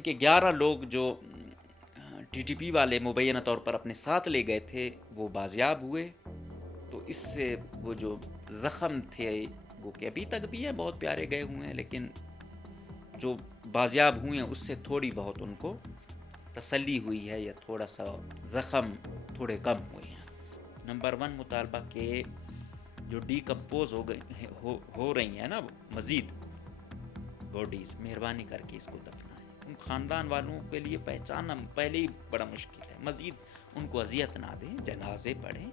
ان کے 11 لوگ جو ٹی ٹی پی والے مبینہ طور پر اپنے ساتھ لے گئے تھے وہ بازیاب ہوئے. تو اس سے وہ جو زخم تھے وہ کہ ابھی تک بھی ہیں، بہت پیارے گئے ہوئے ہیں، لیکن جو بازیاب ہوئے ہیں اس سے تھوڑی بہت ان کو تسلی ہوئی ہے یا تھوڑا سا زخم تھوڑے کم ہوئے ہیں. نمبر 1 مطالبہ کہ جو ڈیکمپوز ہو رہی ہیں نا مزید باڈیز، مہربانی کر کے اس کو دفنائیں. ان خاندان والوں کے لیے پہچاننا پہلے ہی بڑا مشکل ہے، مزید ان کو اذیت نہ دیں، جنازے پڑھیں،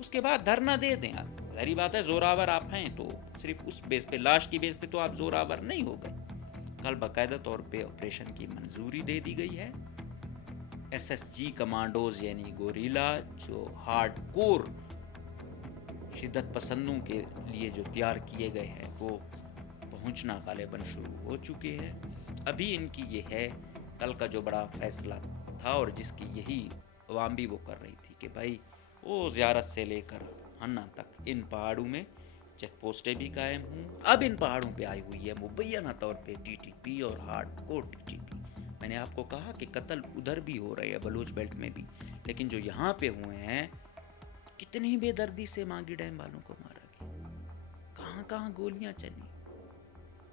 اس کے بعد دھرنا دے دیں. آپ ظاہری بات ہے زوراور آپ ہیں تو صرف اس بیس پہ، لاش کی بیس پہ تو آپ زوراور نہیں ہو گئے. کل باقاعدہ طور پہ آپریشن کی منظوری دے دی گئی ہے. ایس ایس جی کمانڈوز یعنی گوریلا جو ہارڈ کور شدت پسندوں کے لیے جو تیار کیے گئے ہیں وہ پہنچنا غالباً شروع ہو چکے ہیں. ابھی ان کی یہ ہے کل کا جو بڑا فیصلہ تھا اور جس کی یہی عوام بھی وہ کر رہی تھی کہ بھائی وہ زیارت سے لے کر ہنہ تک ان پہاڑوں میں چیک پوسٹیں بھی قائم ہوں. اب ان پہاڑوں پہ آئی ہوئی ہے مبینہ طور پہ ٹی ٹی پی اور hard core T T P. میں نے آپ کو کہا کہ قتل ادھر بھی ہو رہے ہیں بلوچ بیلٹ میں بھی، لیکن جو یہاں پہ ہوئے ہیں کتنی بے دردی سے مانگی ڈیم والوں کو مارا گیا، کہاں کہاں گولیاں چلی،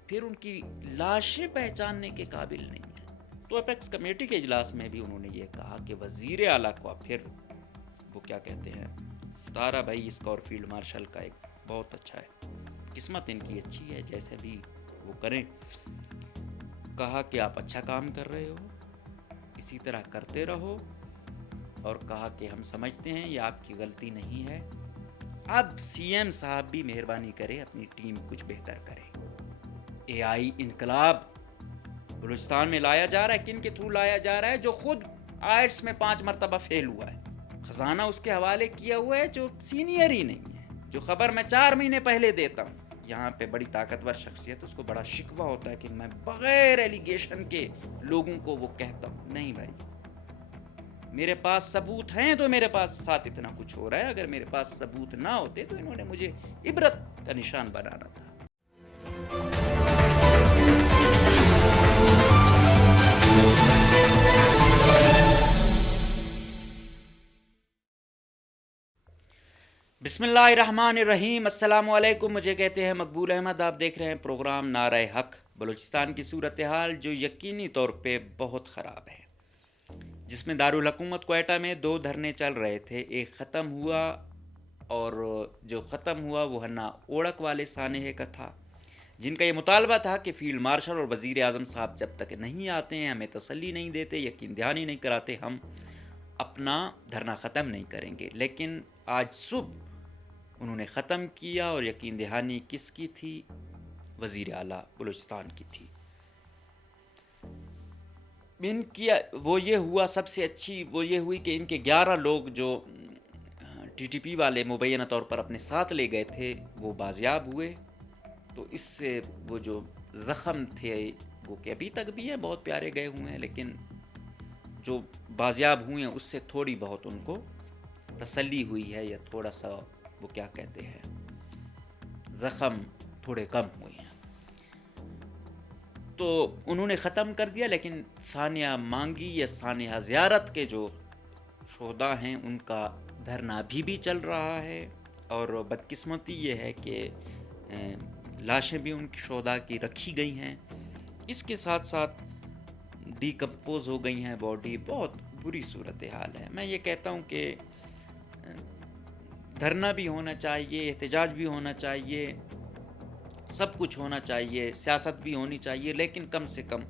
پھر ان کی لاشیں پہچاننے کے قابل نہیں ہیں. تو اپیکس کمیٹی کے اجلاس میں بھی انہوں نے یہ کہا کہ وزیر اعلیٰ کو پھر وہ کیا کہتے ہیں ستارہ بھائی اسکور فیلڈ مارشل کا ایک بہت اچھا ہے، قسمت ان کی اچھی ہے، جیسے بھی وہ کریں. کہا کہ آپ اچھا کام کر رہے ہو، اسی طرح کرتے رہو، اور کہا کہ ہم سمجھتے ہیں یہ آپ کی غلطی نہیں ہے. اب سی ایم صاحب بھی مہربانی کرے اپنی ٹیم کچھ بہتر کرے. اے آئی انقلاب بلوچستان میں لایا جا رہا ہے، کن کے تھرو لایا جا رہا ہے؟ جو خود آئٹس میں 5 مرتبہ فیل ہوا ہے، خزانہ اس کے حوالے کیا ہوا ہے جو سینئر ہی نہیں ہے، جو خبر میں 4 مہینے پہلے دیتا ہوں. یہاں پہ بڑی طاقتور شخصیت، اس کو بڑا شکوہ ہوتا ہے کہ میں بغیر ایلیگیشن کے لوگوں کو وہ کہتا ہوں. نہیں بھائی، میرے پاس ثبوت ہیں تو میرے پاس ساتھ اتنا کچھ ہو رہا ہے. اگر میرے پاس ثبوت نہ ہوتے تو انہوں نے مجھے عبرت کا نشان بنانا تھا. بسم اللہ الرحمن الرحیم. السلام علیکم. مجھے کہتے ہیں مقبول احمد. آپ دیکھ رہے ہیں پروگرام نعرہ حق. بلوچستان کی صورتحال جو یقینی طور پہ بہت خراب ہے، جس میں دارالحکومت کوئٹہ میں 2 دھرنے چل رہے تھے، ایک ختم ہوا اور جو ختم ہوا وہ ہنہ اوڑک والے سانحے کا تھا، جن کا یہ مطالبہ تھا کہ فیلڈ مارشل اور وزیر اعظم صاحب جب تک نہیں آتے ہیں، ہمیں تسلی نہیں دیتے، یقین دہانی نہیں کراتے، ہم اپنا دھرنا ختم نہیں کریں گے. لیکن آج صبح انہوں نے ختم کیا اور یقین دہانی کس کی تھی؟ وزیر اعلیٰ بلوچستان کی تھی. ان کی وہ یہ ہوا سب سے اچھی وہ یہ ہوئی کہ ان کے 11 لوگ جو ٹی ٹی پی والے مبینہ طور پر اپنے ساتھ لے گئے تھے وہ بازیاب ہوئے. تو اس سے وہ جو زخم تھے وہ کہ ابھی تک بھی ہیں، بہت پیارے گئے ہوئے ہیں، لیکن جو بازیاب ہوئے ہیں اس سے تھوڑی بہت ان کو تسلی ہوئی ہے یا تھوڑا سا وہ کیا کہتے ہیں زخم تھوڑے کم ہوئے ہیں. تو انہوں نے ختم کر دیا، لیکن ثانیہ مانگی یا ثانیہ زیارت کے جو شہداء ہیں ان کا دھرنا بھی چل رہا ہے. اور بدقسمتی یہ ہے کہ لاشیں بھی ان کی شہداء کی رکھی گئی ہیں، اس کے ساتھ ساتھ ڈیکمپوز ہو گئی ہیں باڈی. بہت بری صورتحال ہے. میں یہ کہتا ہوں کہ دھرنا بھی ہونا چاہیے، احتجاج بھی ہونا چاہیے، سب کچھ ہونا چاہیے، سیاست بھی ہونی چاہیے، لیکن کم سے کم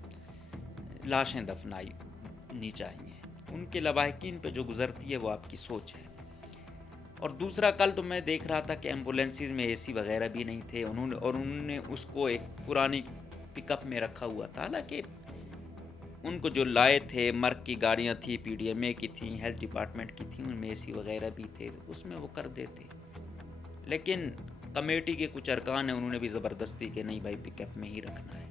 لاشیں دفنائی چاہیے. ان کے لواحقین پہ جو گزرتی ہے وہ آپ کی سوچ ہے. اور دوسرا، کل تو میں دیکھ رہا تھا کہ ایمبولینسز میں اے سی وغیرہ بھی نہیں تھے، انہوں نے اس کو ایک پرانی پک اپ میں رکھا ہوا تھا. حالانکہ ان کو جو لائے تھے، مرگ کی گاڑیاں تھیں، پی ڈی ایم اے کی تھیں، ہیلتھ ڈپارٹمنٹ کی تھیں، ان میں اے سی وغیرہ بھی تھے، اس میں وہ کر دیتے. لیکن کمیٹی کے کچھ ارکان ہیں، انہوں نے بھی زبردستی کہ نہیں بھائی پک اپ میں ہی رکھنا ہے.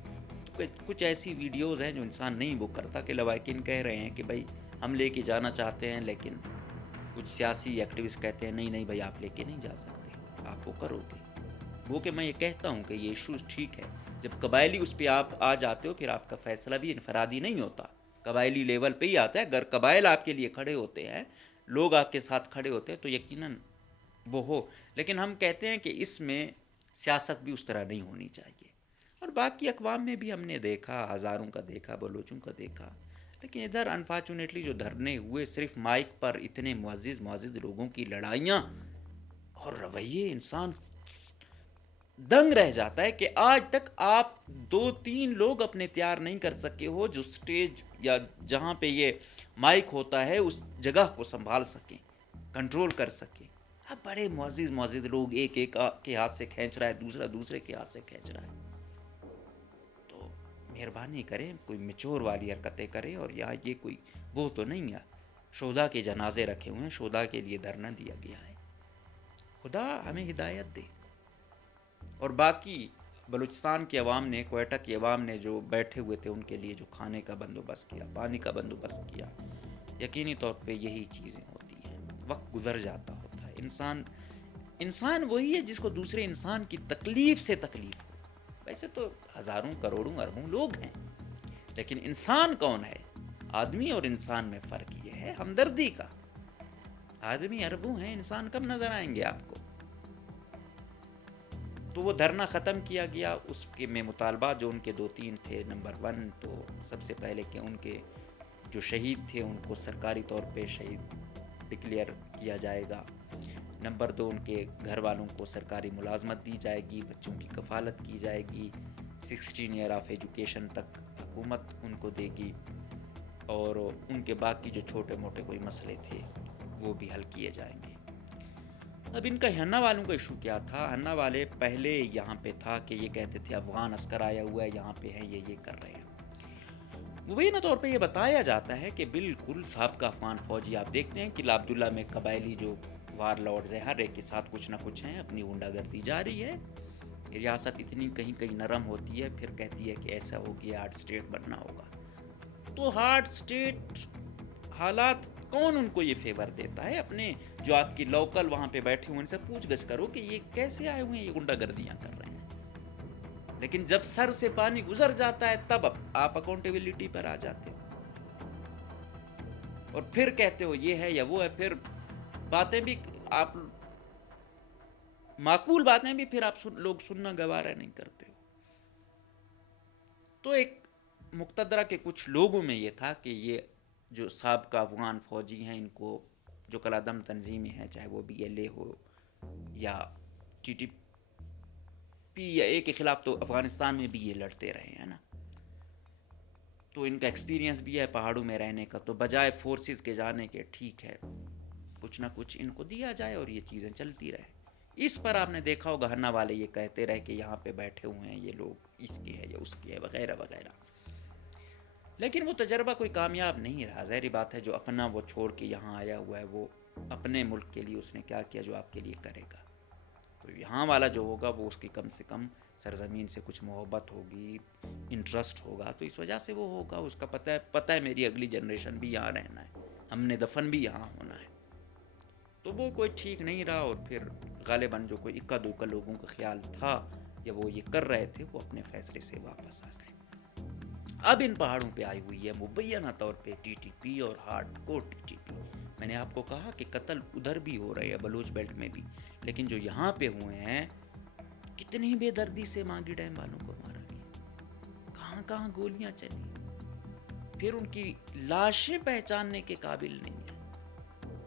تو کچھ ایسی ویڈیوز ہیں جو انسان نہیں بک کرتا کہ لواحقین کہہ رہے ہیں کہ بھائی ہم لے کے جانا چاہتے ہیں، لیکن کچھ سیاسی ایکٹیوسٹ کہتے ہیں نہیں بھائی آپ لے کے نہیں جا سکتے، آپ وہ کرو گے. وہ کہ میں یہ کہتا ہوں کہ یہ ایشوز ٹھیک ہے، جب قبائلی اس پہ آپ آ جاتے ہو پھر آپ کا فیصلہ بھی انفرادی نہیں ہوتا، قبائلی لیول پہ ہی آتا ہے. اگر قبائل آپ کے لیے کھڑے ہوتے ہیں، لوگ آپ کے ساتھ کھڑے ہوتے ہیں تو یقیناً وہ ہو. لیکن ہم کہتے ہیں کہ اس میں سیاست بھی اس طرح نہیں ہونی چاہیے. اور باقی اقوام میں بھی ہم نے دیکھا، ہزاروں کا دیکھا، بلوچوں کا دیکھا، لیکن ادھر انفارچونیٹلی جو دھرنے ہوئے صرف مائک پر اتنے معزز لوگوں کی لڑائیاں اور رویے، انسان دنگ رہ جاتا ہے کہ آج تک آپ 2-3 لوگ اپنے تیار نہیں کر سکے ہو جو سٹیج یا جہاں پہ یہ مائک ہوتا ہے اس جگہ کو سنبھال سکیں، کنٹرول کر سکیں. اب بڑے معزز لوگ ایک کے ہاتھ سے کھینچ رہا ہے، دوسرا دوسرے کے ہاتھ سے کھینچ رہا ہے. تو مہربانی کریں، کوئی میچور والی حرکتیں کریں. اور یہاں یہ کوئی وہ تو نہیں ہے شہداء کے جنازے رکھے ہوئے ہیں، شہداء کے لیے دھرنا دیا گیا ہے. خدا ہمیں ہدایت دے. اور باقی بلوچستان کی عوام نے، کوئٹہ کی عوام نے جو بیٹھے ہوئے تھے ان کے لیے جو کھانے کا بندوبست کیا، پانی کا بندوبست کیا، یقینی طور پہ یہی چیزیں ہوتی ہیں. وقت گزر جاتا ہوتا ہے. انسان وہی ہے جس کو دوسرے انسان کی تکلیف سے تکلیف ہو. ویسے تو ہزاروں کروڑوں اربوں لوگ ہیں، لیکن انسان کون ہے؟ آدمی اور انسان میں فرق یہ ہے ہمدردی کا. آدمی اربوں ہیں، انسان کم نظر آئیں گے آپ کو. تو وہ دھرنا ختم کیا گیا. اس کے میں مطالبات جو ان کے 2-3 تھے. نمبر 1 تو سب سے پہلے کہ ان کے جو شہید تھے ان کو سرکاری طور پہ شہید ڈکلیئر کیا جائے گا. نمبر 2 ان کے گھر والوں کو سرکاری ملازمت دی جائے گی، بچوں کی کفالت کی جائے گی، 16 ایئر آف ایجوکیشن تک حکومت ان کو دے گی. اور ان کے باقی جو چھوٹے موٹے کوئی مسئلے تھے وہ بھی حل کیے جائیں گے. اب ان کا ہنہ والوں کا ایشو کیا تھا؟ ہنہ والے پہلے یہاں پہ تھا کہ یہ کہتے تھے افغان عسکر آیا ہوا ہے یہاں پہ ہے، یہ کر رہے ہیں. مبینہ طور پہ یہ بتایا جاتا ہے کہ بالکل سابقہ افغان فوجی آپ دیکھتے ہیں قلعہ عبداللہ میں قبائلی جو وار لارڈز ہیں ہر ایک کے ساتھ کچھ نہ کچھ ہیں، اپنی غنڈہ گردی جاری ہے. ریاست اتنی کہیں نرم ہوتی ہے پھر کہتی ہے کہ ایسا ہو گیا ہارڈ اسٹیٹ بننا ہوگا. تو ہارڈ اسٹیٹ حالات کون ان کو یہ فیور دیتا ہے؟ اپنے جو آپ کی لوکل وہاں پہ بیٹھے ہوئے ان سے پوچھ گچھ کرو کہ یہ کیسے آئے ہوئے ہیں، یہ غنڈہ گردیاں کر رہے ہیں. لیکن جب سر سے پانی گزر جاتا ہے تب آپ اکاؤنٹیبلٹی پر آ جاتے ہو اور پھر کہتے ہو یہ ہے یا وہ ہے. پھر باتیں بھی آپ معقول باتیں بھی پھر آپ لوگ سننا گوارا نہیں کرتے ہو. تو ایک مقتدرہ کے کچھ لوگوں میں یہ تھا کہ یہ جو سابقہ افغان فوجی ہیں ان کو جو کلادم تنظیمیں ہیں، چاہے وہ BLA ہو یا TTP کے خلاف، تو افغانستان میں بھی یہ لڑتے رہے ہیں نا، تو ان کا ایکسپیرینس بھی ہے پہاڑوں میں رہنے کا. تو بجائے فورسز کے جانے کے ٹھیک ہے کچھ نہ کچھ ان کو دیا جائے اور یہ چیزیں چلتی رہے. اس پر آپ نے دیکھا ہوگا ہنہ والے یہ کہتے رہے کہ یہاں پہ بیٹھے ہوئے ہیں یہ لوگ اس کے ہے یا اس کے ہے وغیرہ وغیرہ. لیکن وہ تجربہ کوئی کامیاب نہیں رہا. ظاہری بات ہے جو اپنا وہ چھوڑ کے یہاں آیا ہوا ہے وہ اپنے ملک کے لیے اس نے کیا کیا جو آپ کے لیے کرے گا. تو یہاں والا جو ہوگا وہ اس کی کم سے کم سرزمین سے کچھ محبت ہوگی، انٹرسٹ ہوگا، تو اس وجہ سے وہ ہوگا. اس کا پتہ ہے میری اگلی جنریشن بھی یہاں رہنا ہے، ہم نے دفن بھی یہاں ہونا ہے. تو وہ کوئی ٹھیک نہیں رہا. اور پھر غالباً جو کوئی اکا دوکا لوگوں کا خیال تھا یا وہ یہ کر رہے تھے وہ اپنے فیصلے سے واپس آ گئے. اب ان پہاڑوں پہ آئی ہوئی ہے مبینہ طور پہ TTP اور ہارڈ کور TTP. میں نے آپ کو کہا کہ قتل ادھر بھی ہو رہے ہیں بلوچ بیلٹ میں بھی، لیکن جو یہاں پہ ہوئے ہیں کتنی بے دردی سے مانگی ڈیم والوں کو مارا گیا، کہاں گولیاں چلی، پھر ان کی لاشیں پہچاننے کے قابل نہیں ہیں.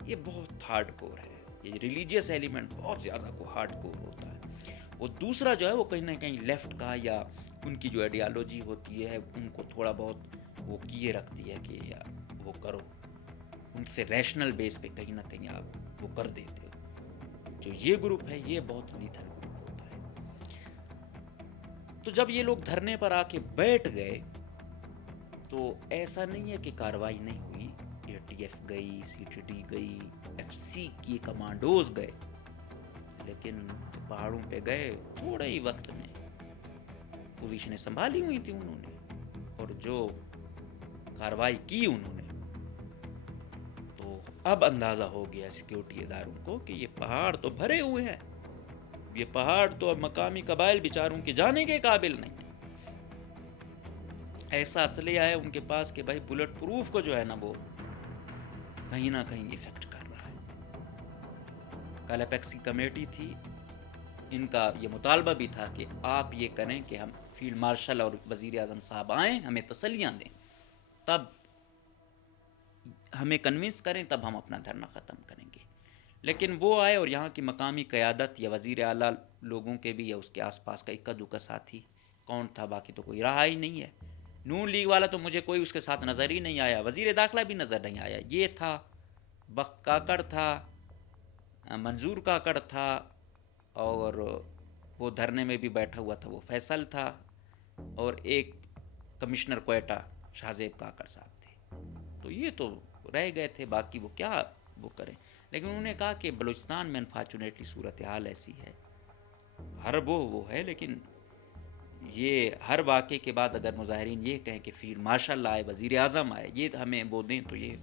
یہ بہت ہارڈ کور ہے. یہ ریلیجیس ایلیمنٹ بہت زیادہ کو ہارڈ کور ہوتا ہے. وہ دوسرا جو ہے وہ کہیں نہ کہیں لیفٹ کا یا ان کی جو آئیڈیالوجی ہوتی ہے ان کو تھوڑا بہت وہ کیے رکھتی ہے کہ یار وہ کرو، ان سے ریشنل بیس پہ کہیں نہ کہیں آپ وہ کر دیتے ہو. جو یہ گروپ ہے یہ بہت لیتھل گروپ ہوتا ہے. تو جب یہ لوگ دھرنے پر آ کے بیٹھ گئے تو ایسا نہیں ہے کہ کاروائی نہیں ہوئی. ATF گئی، CTD گئی، FC کی کمانڈوز گئے، لیکن پہاڑوں پہ گئے تھوڑے ہی وقت میں پوزیشنیں سنبھالی ہوئی تھی انہوں نے اور جو کاروائی کی انہوں نے. تو اب اندازہ ہو گیا سیکیورٹی اداروں کو کہ یہ پہاڑ تو بھرے ہوئے ہیں، یہ پہاڑ تو اب مقامی قبائل بیچاروں کے جانے کے قابل نہیں ہیں. ایسا اسلحہ ہے ان کے پاس کہ بھائی بلٹ پروف کو جو ہے نا وہ کہیں نہ کہیں افیکٹ کر رہا ہے۔ کل اپیکس کی کمیٹی تھی، ان کا یہ مطالبہ بھی تھا کہ آپ یہ کریں کہ ہم فیلڈ مارشل اور وزیر اعظم صاحب آئیں، ہمیں تسلیاں دیں، تب ہمیں کنونس کریں، تب ہم اپنا دھرنا ختم کریں گے۔ لیکن وہ آئے اور یہاں کی مقامی قیادت یا وزیر اعلیٰ لوگوں کے بھی یا اس کے آس پاس کا اکا دکا ساتھی کون تھا، باقی تو کوئی رہا ہی نہیں ہے۔ نون لیگ والا تو مجھے کوئی اس کے ساتھ نظر ہی نہیں آیا، وزیر داخلہ بھی نظر نہیں آیا۔ یہ تھا بخ کاکڑ تھا، منظور کاکڑ تھا، اور وہ دھرنے میں بھی بیٹھا ہوا تھا وہ فیصل تھا، اور ایک کمشنر کوئٹہ شاہزیب کاکڑ صاحب تھے۔ تو یہ تو رہ گئے تھے، باقی وہ کیا وہ کریں۔ لیکن انہوں نے کہا کہ بلوچستان میں انفارچونیٹلی صورتحال ایسی ہے، ہر وہ ہے، لیکن یہ ہر واقعے کے بعد اگر مظاہرین یہ کہیں کہ فیلڈ مارشل آئے، وزیر اعظم آئے، یہ ہمیں وہ دیں، تو یہ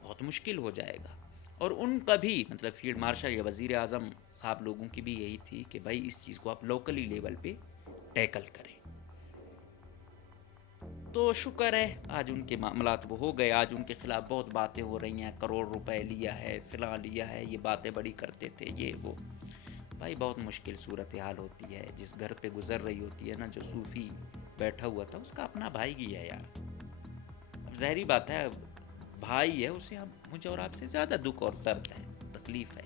بہت مشکل ہو جائے گا۔ اور ان کا بھی مطلب فیلڈ مارشل یا وزیر اعظم صاحب لوگوں کی بھی یہی تھی کہ بھائی اس چیز کو آپ لوکلی لیول پہ ٹیکل کریں۔ تو شکر ہے آج ان کے معاملات وہ ہو گئے، آج ان کے خلاف بہت باتیں ہو رہی ہیں، کروڑ روپے لیا ہے، فلاں لیا ہے، یہ باتیں بڑی کرتے تھے، یہ وہ۔ بھائی بہت مشکل صورتحال ہوتی ہے، جس گھر پہ گزر رہی ہوتی ہے نا، جو صوفی بیٹھا ہوا تھا، اس کا اپنا بھائی ہی ہے یار۔ اب ظاہری بات ہے، بھائی ہے، اسے مجھے اور آپ سے زیادہ دکھ اور درد ہے، تکلیف ہے،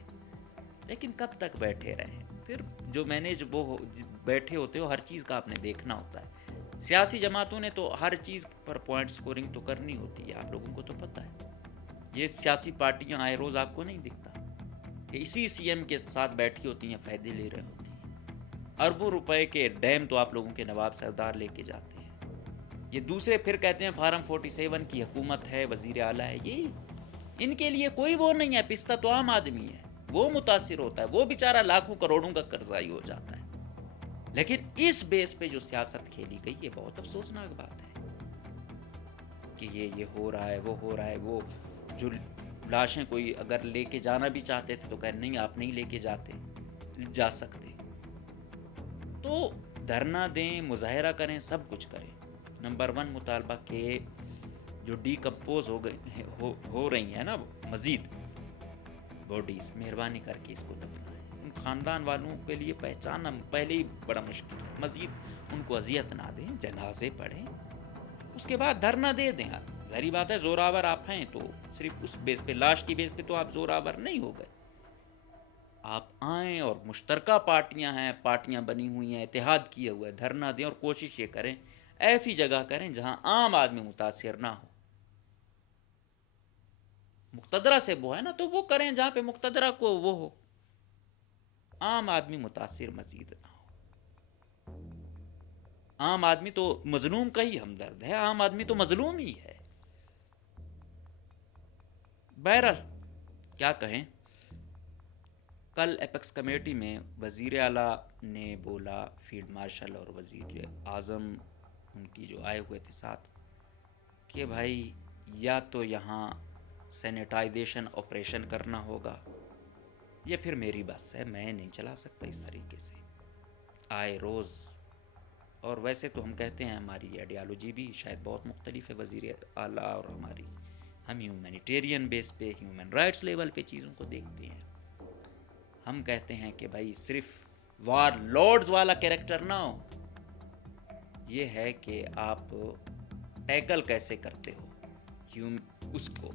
لیکن کب تک بیٹھے رہیں؟ پھر جو مینیج وہ بیٹھے ہوتے ہو، ہر چیز کا آپ نے دیکھنا ہوتا ہے۔ سیاسی جماعتوں نے تو ہر چیز پر پوائنٹ سکورنگ تو کرنی ہوتی ہے، آپ لوگوں کو تو پتہ ہے۔ یہ سیاسی پارٹیاں آئے روز آپ کو نہیں دکھتا کہ اسی سی ایم کے ساتھ بیٹھی ہوتی ہیں، فائدے لے رہے ہوتی ہیں۔ اربوں روپے کے ڈیم تو آپ لوگوں کے نواب سردار لے کے جاتے ہیں۔ یہ دوسرے پھر کہتے ہیں فارم 47 کی حکومت ہے، وزیر اعلیٰ ہے، یہ ان کے لیے کوئی وہ نہیں ہے، پستہ تو عام آدمی ہے، وہ متاثر ہوتا ہے، وہ بیچارہ لاکھوں کروڑوں کا قرضائی ہو جاتا ہے۔ لیکن اس بیس پہ جو سیاست کھیلی گئی، یہ بہت افسوسناک بات ہے کہ یہ ہو رہا ہے، وہ ہو رہا ہے۔ وہ جو لاشیں کوئی اگر لے کے جانا بھی چاہتے تھے تو کہہ نہیں، آپ نہیں لے کے جا سکتے۔ تو دھرنا دیں، مظاہرہ کریں، سب کچھ کریں۔ نمبر 1 مطالبہ کہ جو ڈی کمپوز ہو رہی ہیں نا مزید باڈیز، مہربانی کر کے اس کو دفنائیں۔ ان خاندان والوں کے لیے پہچاننا پہلے ہی بڑا مشکل ہے، مزید ان کو اذیت نہ دیں، جنازے پڑھیں، اس کے بعد دھرنا دے دیں۔ ظاہری بات ہے زوراور آپ ہیں تو صرف اس بیس پہ، لاش کی بیس پہ تو آپ زوراور نہیں ہو گئے۔ آپ آئیں، اور مشترکہ پارٹیاں ہیں، پارٹیاں بنی ہوئی ہیں، اتحاد کیے ہوئے، دھرنا دیں، اور کوشش یہ کریں ایسی جگہ کریں جہاں عام آدمی متاثر نہ ہو۔ مقتدرہ سے وہ ہے نا، تو وہ کریں جہاں پہ مقتدرہ کو وہ ہو، عام آدمی متاثر مزید نہ ہو۔ عام آدمی تو مظلوم کا ہی ہمدرد ہے، عام آدمی تو مظلوم ہی ہے۔ بہرحال کیا کہیں، کل ایپیکس کمیٹی میں وزیر اعلیٰ نے بولا، فیلڈ مارشل اور وزیر اعظم ان کی جو آئے ہوئے تھے ساتھ، کہ بھائی یا تو یہاں سینیٹائزیشن آپریشن کرنا ہوگا، یا پھر میری بس ہے، میں نہیں چلا سکتا اس طریقے سے آئے روز۔ اور ویسے تو ہم کہتے ہیں ہماری آئیڈیالوجی بھی شاید بہت مختلف ہے وزیر اعلیٰ اور ہماری، ہم ہیومینیٹیرین بیس پہ، ہیومن رائٹس لیول پہ چیزوں کو دیکھتے ہیں۔ ہم کہتے ہیں کہ بھائی صرف وار لارڈز والا کیریکٹر نہ ہو، یہ ہے کہ آپ ٹیکل کیسے کرتے ہو اس کو،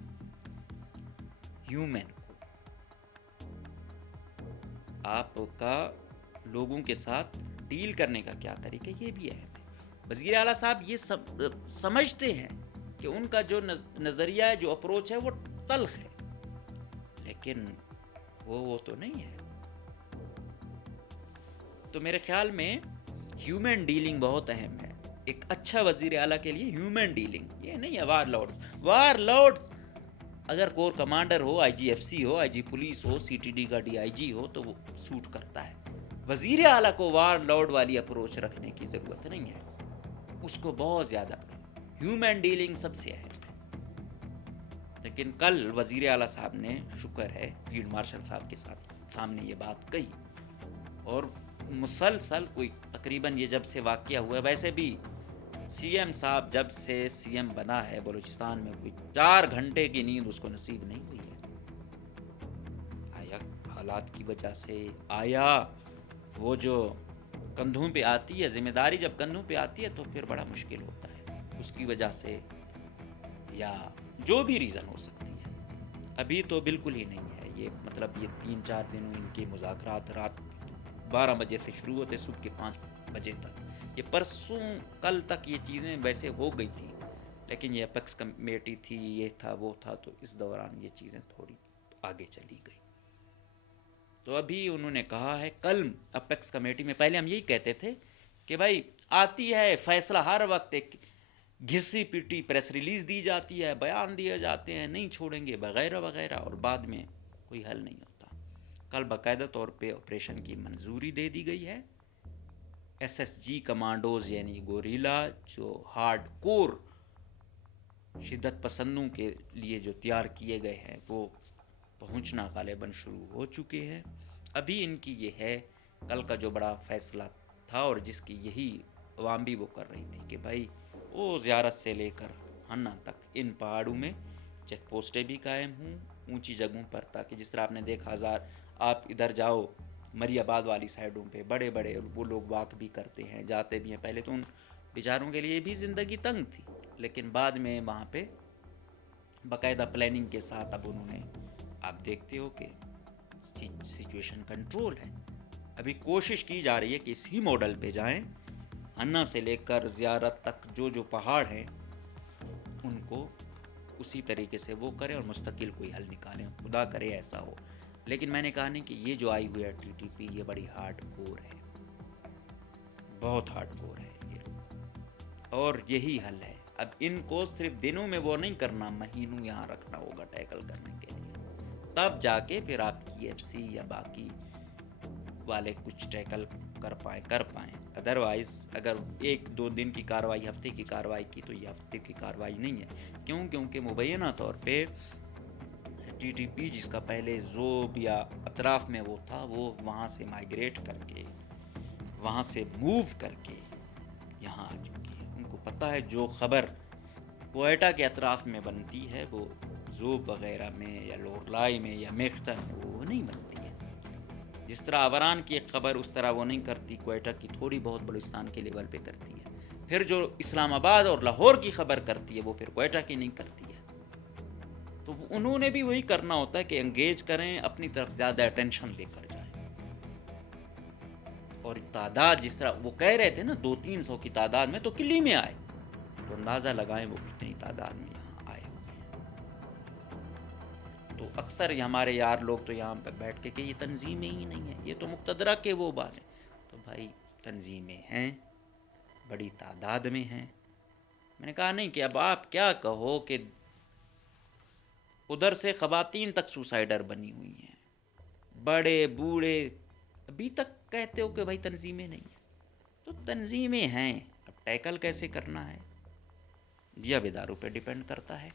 ہیومن کو، آپ کا لوگوں کے ساتھ ڈیل کرنے کا کیا طریقہ، یہ بھی اہم ہے۔ وزیر اعلیٰ صاحب یہ سب سمجھتے ہیں کہ ان کا جو نظریہ ہے، جو اپروچ ہے، وہ تلخ ہے، لیکن وہ تو نہیں ہے۔ تو میرے خیال میں ہیومن ڈیلنگ بہت اہم ہے۔ ایک اچھا وزیر اعلیٰ کے لیے ہیومن ڈیلنگ، یہ نہیں ہے وار لارڈز اگر کور کمانڈر ہو، آئی جی ایف سی ہو، آئی جی پولیس ہو، سی ٹی ڈی کا ڈی آئی جی ہو تو وہ سوٹ کرتا ہے۔ وزیر اعلیٰ کو وار لارڈ والی اپروچ رکھنے کی ضرورت نہیں ہے، اس کو بہت زیادہ ہیومن ڈیلنگ سب سے اہم ہے۔ لیکن کل وزیر اعلیٰ صاحب نے، شکر ہے، فیلڈ مارشل صاحب کے سامنے یہ بات کہی، اور مسلسل کوئی تقریباً یہ جب سے واقعہ ہوا ہے، ویسے بھی سی ایم صاحب جب سے سی ایم بنا ہے بلوچستان میں کوئی 4 گھنٹے کی نیند اس کو نصیب نہیں ہوئی ہے. آیا حالات کی وجہ سے، آیا وہ جو کندھوں پہ آتی ہے، ذمہ داری جب کندھوں پہ آتی ہے تو پھر بڑا مشکل ہوتا ہے. اس کی وجہ سے یا جو بھی ریزن ہو سکتی ہے. ابھی تو بالکل ہی نہیں ہے یہ، مطلب یہ 3-4 دنوں ان کے مذاکرات رات 12 بجے سے شروع ہوتے صبح کے 5 بجے تک. یہ پرسوں کل تک یہ چیزیں ویسے ہو گئی تھیں، لیکن یہ اپیکس کمیٹی تھی، یہ تھا وہ تھا، تو اس دوران یہ چیزیں تھوڑی آگے چلی گئی. تو ابھی انہوں نے کہا ہے کل اپیکس کمیٹی میں، پہلے ہم یہی کہتے تھے کہ بھائی آتی ہے فیصلہ ہر وقت، ایک گھسی پٹی پریس ریلیز دی جاتی ہے، بیان دیے جاتے ہیں نہیں چھوڑیں گے وغیرہ وغیرہ، اور بعد میں کوئی حل نہیں ہوتا. کل باقاعدہ طور پہ آپریشن کی منظوری دے دی گئی ہے. ایس ایس جی کمانڈوز یعنی گوریلا جو ہارڈ کور شدت پسندوں کے لیے جو تیار کیے گئے ہیں وہ پہنچنا غالباً شروع ہو چکے ہیں. ابھی ان کی یہ ہے کل کا جو بڑا فیصلہ تھا، اور جس کی یہی عوام بھی وہ کر رہی تھی کہ بھائی وہ زیارت سے لے کر ہنہ تک ان پہاڑوں میں چیک پوسٹیں بھی قائم ہوں اونچی جگہوں پر، تاکہ جس طرح آپ نے دیکھا آپ ادھر جاؤ مری آباد والی سائڈوں پہ بڑے بڑے وہ لوگ واک بھی کرتے ہیں، جاتے بھی ہیں. پہلے تو ان بیچاروں کے لیے بھی زندگی تنگ تھی، لیکن بعد میں وہاں پہ باقاعدہ پلاننگ کے ساتھ اب انہوں نے، آپ دیکھتے ہو کہ سچویشن کنٹرول ہے. ابھی کوشش کی جا رہی ہے کہ اسی ماڈل پہ جائیں، ہنہ سے لے کر زیارت تک جو پہاڑ ہیں ان کو اسی طریقے سے وہ کریں اور مستقل کوئی حل نکالیں. خدا کرے ایسا ہو. لیکن میں نے کہا نہیں کہ یہ جو آئی ہوئی ہے ٹی ٹی پی، یہ بڑی ہارڈ کور ہے، بہت ہارڈ کور ہے یہ، اور یہی حل ہے. اب ان کو صرف دنوں میں وہ نہیں کرنا، مہینوں یہاں رکھنا ہوگا ٹیکل کرنے کے لیے، تب جا کے پھر آپ کی ایف سی یا باقی والے کچھ ٹیکل کر پائیں. ادروائز اگر 1-2 دن کی کارروائی، ہفتے کی کارروائی کی، تو یہ ہفتے کی کارروائی نہیں ہے. کیونکہ مبینہ طور پہ ٹی ٹی پی جس کا پہلے زوب یا اطراف میں وہ تھا، وہ وہاں سے مائیگریٹ کر کے، وہاں سے موو کر کے یہاں آ چکی ہے. ان کو پتہ ہے جو خبر کوئٹہ کے اطراف میں بنتی ہے وہ زوب وغیرہ میں یا لورلائی میں یا میختر میں وہ نہیں بنتی ہے. جس طرح آوران کی ایک خبر اس طرح وہ نہیں کرتی، کوئٹہ کی تھوڑی بہت بلوچستان کے لیول پہ کرتی ہے. پھر جو اسلام آباد اور لاہور کی خبر کرتی ہے وہ پھر کوئٹہ کی نہیں کرتی ہے. تو انہوں نے بھی وہی کرنا ہوتا ہے کہ انگیج کریں، اپنی طرف زیادہ اٹینشن لے کر جائیں. اور تعداد جس طرح وہ کہہ رہے تھے نا 200-300 کی تعداد میں، تو کلی میں آئے، تو اندازہ لگائیں وہ کتنی تعداد میں یہاں آئے ہوئے ہیں. تو اکثر ہمارے یار لوگ تو یہاں پہ بیٹھ کے کہ یہ تنظیمیں ہی نہیں ہیں، یہ تو مقتدرہ کے وہ بات ہیں. تو بھائی تنظیمیں ہیں، بڑی تعداد میں ہیں. میں نے کہا نہیں کہ اب آپ کیا کہو کہ ادھر سے خواتین تک سوسائڈر بنی ہوئی ہیں، بڑے بوڑھے، ابھی تک کہتے ہو کہ بھائی تنظیمیں نہیں ہیں. تو تنظیمیں ہیں، اب ٹیکل کیسے کرنا ہے جی اب اداروں پہ ڈیپینڈ کرتا ہے.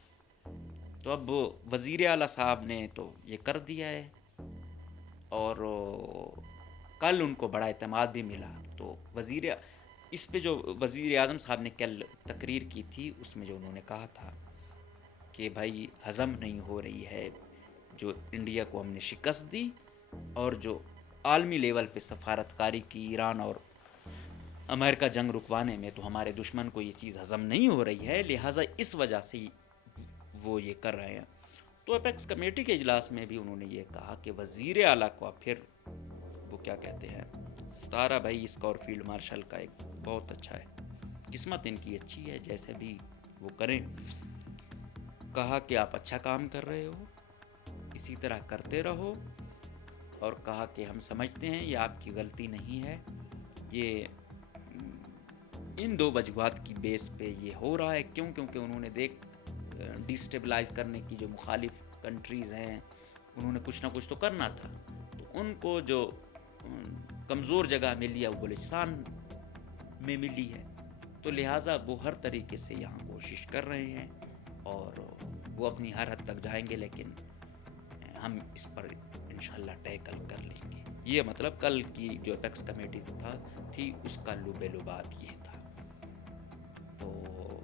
تو اب وزیر اعلیٰ صاحب نے تو یہ کر دیا ہے، اور کل ان کو بڑا اعتماد بھی ملا. تو اس پہ جو وزیر اعظم صاحب نے کل تقریر کی تھی، اس میں جو انہوں نے کہا تھا کہ بھائی ہضم نہیں ہو رہی ہے جو انڈیا کو ہم نے شکست دی، اور جو عالمی لیول پہ سفارتکاری کی ایران اور امریکہ جنگ رکوانے میں، تو ہمارے دشمن کو یہ چیز ہضم نہیں ہو رہی ہے، لہٰذا اس وجہ سے وہ یہ کر رہے ہیں. تو اپیکس کمیٹی کے اجلاس میں بھی انہوں نے یہ کہا کہ وزیر اعلیٰ کو پھر وہ کیا کہتے ہیں، ستارہ بھائی اسکور فیلڈ مارشل کا ایک بہت اچھا ہے، قسمت ان کی اچھی ہے، جیسے بھی وہ کریں. کہا کہ آپ اچھا کام کر رہے ہو، اسی طرح کرتے رہو، اور کہا کہ ہم سمجھتے ہیں یہ آپ کی غلطی نہیں ہے، یہ ان 2 وجوہات کی بیس پہ یہ ہو رہا ہے. کیونکہ انہوں نے ڈیسٹیبلائز کرنے کی جو مخالف کنٹریز ہیں، انہوں نے کچھ نہ کچھ تو کرنا تھا. تو ان کو جو کمزور جگہ ملی ہے وہ بلوچستان میں ملی ہے، تو لہٰذا وہ ہر طریقے سے یہاں کوشش کر رہے ہیں، اور وہ اپنی ہر حد تک جائیں گے، لیکن ہم اس پر انشاءاللہ ٹیکل کر لیں گے. یہ مطلب کل کی جو اپیکس کمیٹی تھی اس کا لب لباب یہ تھا. تو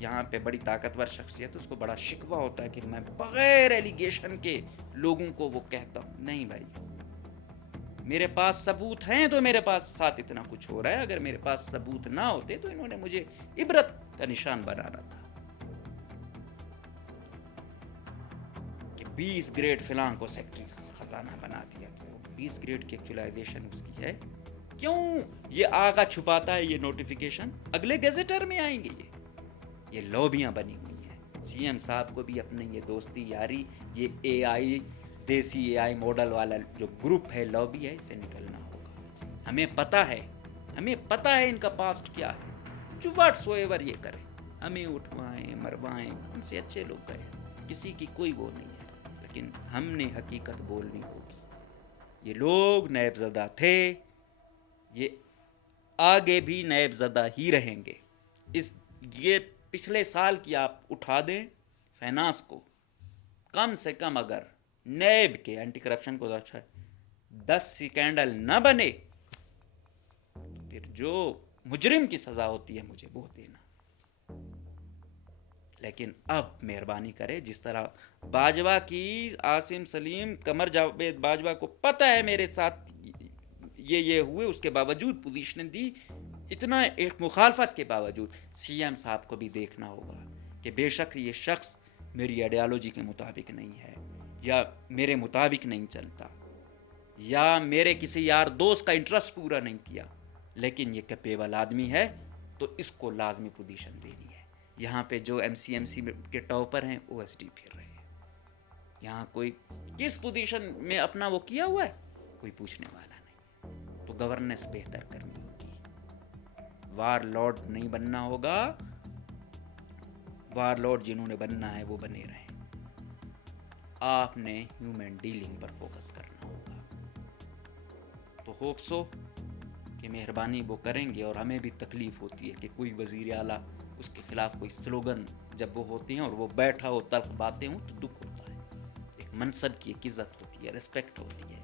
یہاں پہ بڑی طاقتور شخصیت، اس کو بڑا شکوہ ہوتا ہے کہ میں بغیر ایلیگیشن کے لوگوں کو وہ کہتا ہوں. نہیں بھائی، میرے پاس ثبوت ہیں تو میرے پاس ساتھ اتنا کچھ ہو رہا ہے. اگر میرے پاس ثبوت نہ ہوتے تو انہوں نے مجھے عبرت کا نشان بنانا تھا کہ 20 گریڈ فلاں کو سیکٹری خزانہ بنا دیا. کہ 20 گریڈ کی ایکچولائزیشن اس کی ہے. کیوں یہ آگا چھپاتا ہے؟ یہ نوٹیفیکیشن اگلے گیزیٹر میں آئیں گے. یہ لوبیاں بنی ہوئی ہیں. سی ایم صاحب کو بھی اپنے یہ دوستی یاری، یہ اے آئی، دیسی اے آئی ماڈل والا جو گروپ ہے، لابی ہے، اس سے نکلنا ہوگا. ہمیں پتہ ہے ان کا پاسٹ کیا ہے. جو واٹ سو ایور یہ کریں، ہمیں اٹھوائیں مروائیں، ان سے اچھے لوگ کریں. کسی کی کوئی وہ نہیں ہے، لیکن ہم نے حقیقت بولنی ہوگی. یہ لوگ نیب زدہ تھے، یہ آگے بھی نیب زدہ ہی رہیں گے. یہ پچھلے سال کی آپ اٹھا دیں فائنانس کو، کم سے کم اگر نیب کے اینٹی کرپشن کو 10 سکینڈل نہ بنے تو پھر جو مجرم کی سزا ہوتی ہے مجھے وہ دینا. لیکن اب مہربانی کرے، جس طرح باجوہ کی عاصم سلیم قمر جاوید باجوہ کو پتہ ہے میرے ساتھ یہ ہوئے، اس کے باوجود پوزیشن دی، اتنا ایک مخالفت کے باوجود. سی ایم صاحب کو بھی دیکھنا ہوگا کہ بے شک یہ شخص میری آئیڈیالوجی کے مطابق نہیں ہے، یا میرے مطابق نہیں چلتا، یا میرے کسی یار دوست کا انٹرسٹ پورا نہیں کیا، لیکن یہ کیپیبل آدمی ہے تو اس کو لازمی پوزیشن دینی ہے. یہاں پہ جو ایم سی کے ٹاپر ہیں او ایس ڈی پھر رہے ہیں. یہاں کوئی کس پوزیشن میں اپنا وہ کیا ہوا ہے کوئی پوچھنے والا نہیں. تو گورننس بہتر کرنی ہوگی. وار لارڈ نہیں بننا ہوگا. وار لارڈ جنہوں نے بننا ہے وہ بنے رہیں. آپ نے ہیومن ڈیلنگ پر فوکس کرنا ہوگا. تو ہوپ سو کہ مہربانی وہ کریں گے. اور ہمیں بھی تکلیف ہوتی ہے کہ کوئی وزیر اعلیٰ، اس کے خلاف کوئی سلوگن جب وہ ہوتے ہیں اور وہ بیٹھا ہو تلخ باتیں ہوں تو دکھ ہوتا ہے. ایک منصب کی ایک عزت ہوتی ہے، ریسپیکٹ ہوتی ہے.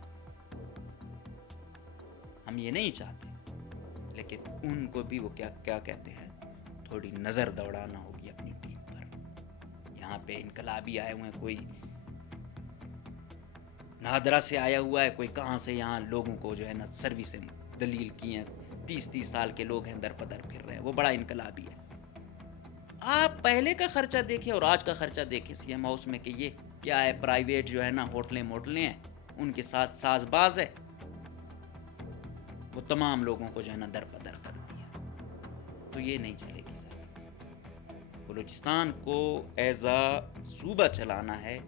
ہم یہ نہیں چاہتے، لیکن ان کو بھی وہ کیا کہتے ہیں، تھوڑی نظر دوڑانا ہوگی اپنی ٹیم پر. یہاں پہ انقلابی آئے ہوئے ہیں، کوئی نادرا سے آیا ہوا ہے، کوئی کہاں سے. یہاں لوگوں کو جو ہے نا سروسیں دلیل کی ہیں. 30 سال کے لوگ ہیں در پدر پھر رہے ہیں. وہ بڑا انقلابی ہے. آپ پہلے کا خرچہ دیکھیں اور آج کا خرچہ دیکھیں سی ایم ہاؤس میں کہ یہ کیا ہے. پرائیویٹ جو ہے نا ہوٹلیں موٹلیں ہیں، ان کے ساتھ ساز باز ہے. وہ تمام لوگوں کو جو ہے نا در پدر کر دیا. تو یہ نہیں چلے گی. بلوچستان کو ایز اے صوبہ چلانا ہے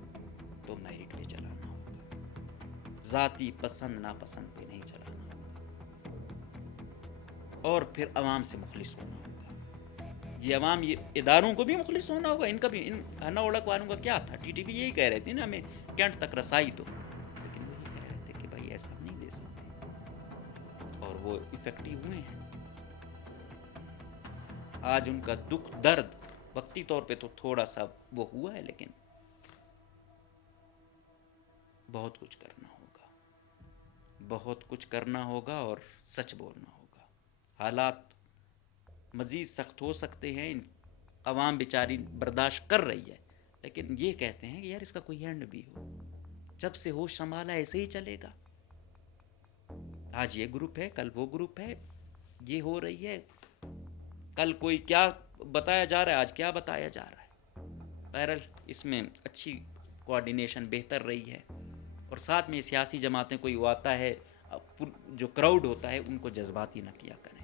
تو میرٹ پہ چلانا ہوگا. ذاتی پسند ناپسند پہ نہیں چلانا ہوگا. اور پھر عوام سے مخلص ہونا ہوگا. یہ عوام، یہ اداروں کو بھی مخلص ہونا ہوگا. ان کا بھی، ان ہنا اڑک والوں کا کیا تھا؟ ٹی ٹی پی یہی کہہ رہے تھے نا ہمیں کینٹ تک رسائی دو، لیکن وہی کہہ رہے تھے کہ بھائی ایسا نہیں دے سکتے. اور وہ افیکٹو ہوئے ہیں. آج ان کا دکھ درد وقتی طور پہ تو تھوڑا سا وہ ہوا ہے، لیکن بہت کچھ کرنا ہوگا. بہت کچھ کرنا ہوگا اور سچ بولنا ہوگا. حالات مزید سخت ہو سکتے ہیں. عوام بیچاری برداشت کر رہی ہے، لیکن یہ کہتے ہیں کہ یار اس کا کوئی اینڈ بھی ہو. جب سے ہوش سنبھالا ایسے ہی چلے گا. آج یہ گروپ ہے، کل وہ گروپ ہے. یہ ہو رہی ہے، کل کوئی کیا بتایا جا رہا ہے، آج کیا بتایا جا رہا ہے. بہرحال اس میں اچھی کوارڈینیشن بہتر رہی ہے. اور ساتھ میں سیاسی جماعتیں کوئی آتا ہے، جو کراؤڈ ہوتا ہے ان کو جذباتی نہ کیا کریں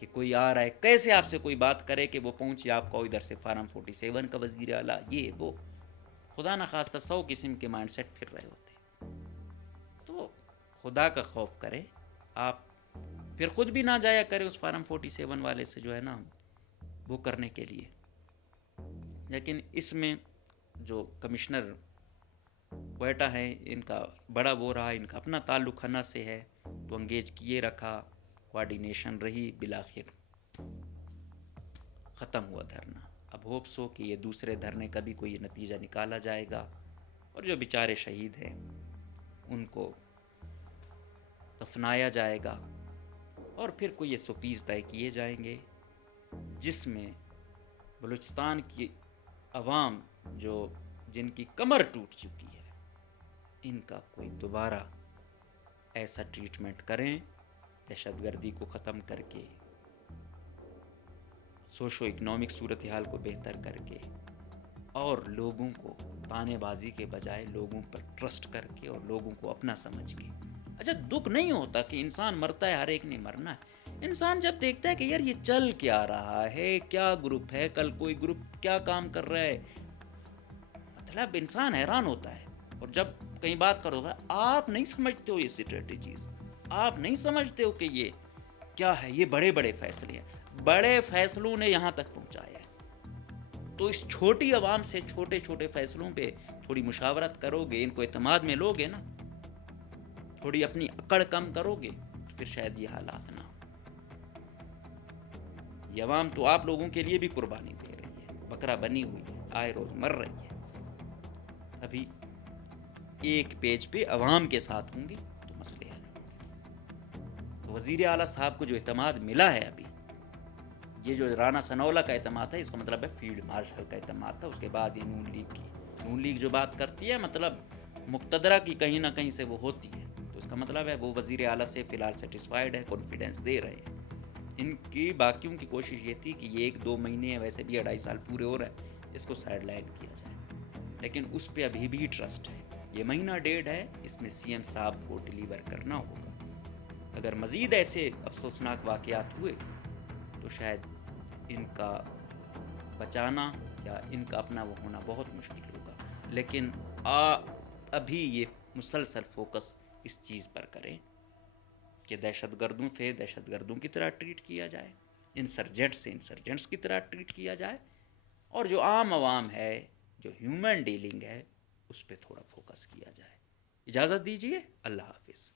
کہ کوئی آ رہا ہے کیسے آپ سے کوئی بات کرے کہ وہ پہنچے آپ کو ادھر سے فارم 47 کا وزیر اعلیٰ، یہ وہ خدا نہ خواستہ 100 قسم کے مائنڈ سیٹ پھر رہے ہوتے ہیں. تو خدا کا خوف کرے. آپ پھر خود بھی نہ جایا کرے اس فارم 47 والے سے جو ہے نا وہ کرنے کے لیے. لیکن اس میں جو کمشنر کوئٹہ ہیں، ان کا بڑا وہ رہا، ان کا اپنا تعلق خانہ سے ہے تو انگیج کیے رکھا. کوارڈینیشن رہی. بالآخر ختم ہوا دھرنا. اب ہوپ سو کہ یہ دوسرے دھرنے کا بھی کوئی نتیجہ نکالا جائے گا اور جو بیچارے شہید ہیں ان کو دفنایا جائے گا. اور پھر کوئی یہ سوپیز طے کیے جائیں گے جس میں بلوچستان کی عوام جن کی کمر ٹوٹ چکی ہے، ان کا کوئی دوبارہ ایسا ٹریٹمنٹ کریں، دہشت گردی کو ختم کر کے، سوشو اکنامک صورتحال کو بہتر کر کے، اور لوگوں کو تانے بازی کے بجائے لوگوں پر ٹرسٹ کر کے اور لوگوں کو اپنا سمجھ کے. اچھا دکھ نہیں ہوتا کہ انسان مرتا ہے، ہر ایک نے مرنا ہے. انسان جب دیکھتا ہے کہ یار یہ چل کیا رہا ہے، کیا گروپ ہے، کل کوئی گروپ کیا کام کر رہا ہے، مطلب انسان حیران ہوتا ہے. اور جب کہیں بات کرو گا، آپ نہیں سمجھتے ہو یہ اسٹریٹجیز، آپ نہیں سمجھتے ہو کہ یہ کیا ہے. یہ بڑے بڑے فیصلے ہیں، بڑے فیصلوں نے یہاں تک پہنچایا ہے. تو اس چھوٹی عوام سے چھوٹے چھوٹے فیصلوں پہ تھوڑی مشاورت کرو گے، ان کو اعتماد میں لو گے نا، تھوڑی اپنی اکڑ کم کرو گے، تو پھر شاید یہ حالات نہ ہو. یہ عوام تو آپ لوگوں کے لیے بھی قربانی دے رہی ہے، بکرا بنی ہوئی ہے، آئے روز مر رہی ہے. ابھی ایک پیج پہ عوام کے ساتھ ہوں گے تو مسئلے حل ہوں گے. تو وزیر اعلیٰ صاحب کو جو اعتماد ملا ہے ابھی، یہ جو رانا ثناءاللہ کا اعتماد ہے، اس کا مطلب ہے فیلڈ مارشل کا اعتماد تھا. اس کے بعد یہ نون لیگ جو بات کرتی ہے، مطلب مقتدرہ کی کہیں نہ کہیں سے وہ ہوتی ہے، تو اس کا مطلب ہے وہ وزیر اعلیٰ سے فی الحال سیٹسفائیڈ ہے، کانفیڈنس دے رہے ہیں. ان کی باقیوں کی کوشش یہ تھی کہ یہ 1-2 مہینے ویسے بھی 2.5 سال پورے ہو رہے ہیں، اس کو سائڈ لائن کیا جائے. لیکن اس پہ ابھی بھی ٹرسٹ ہے. یہ مہینہ 1.5 ہے، اس میں سی ایم صاحب کو ڈیلیور کرنا ہوگا. اگر مزید ایسے افسوسناک واقعات ہوئے تو شاید ان کا بچانا یا ان کا اپنا وہ ہونا بہت مشکل ہوگا. لیکن ابھی یہ مسلسل فوکس اس چیز پر کریں کہ دہشت گردوں سے دہشت گردوں کی طرح ٹریٹ کیا جائے، انسرجنٹ سے انسرجنٹس کی طرح ٹریٹ کیا جائے، اور جو عام عوام ہے، جو ہیومن ڈیلنگ ہے، اس پہ تھوڑا فوکس کیا جائے. اجازت دیجیے، اللہ حافظ.